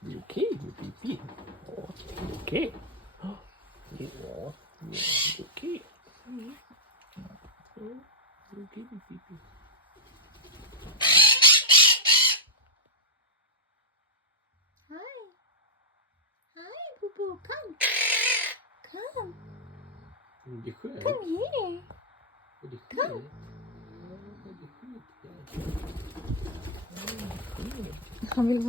Det är okej med Pippi. Ja, det är okej. Ja, det är okej. Det är okej med Pippi. Hi. Hi, Bobo. Come. Come. Det är skönt. Come here. Det är skönt. Ja, det är skönt. Han vill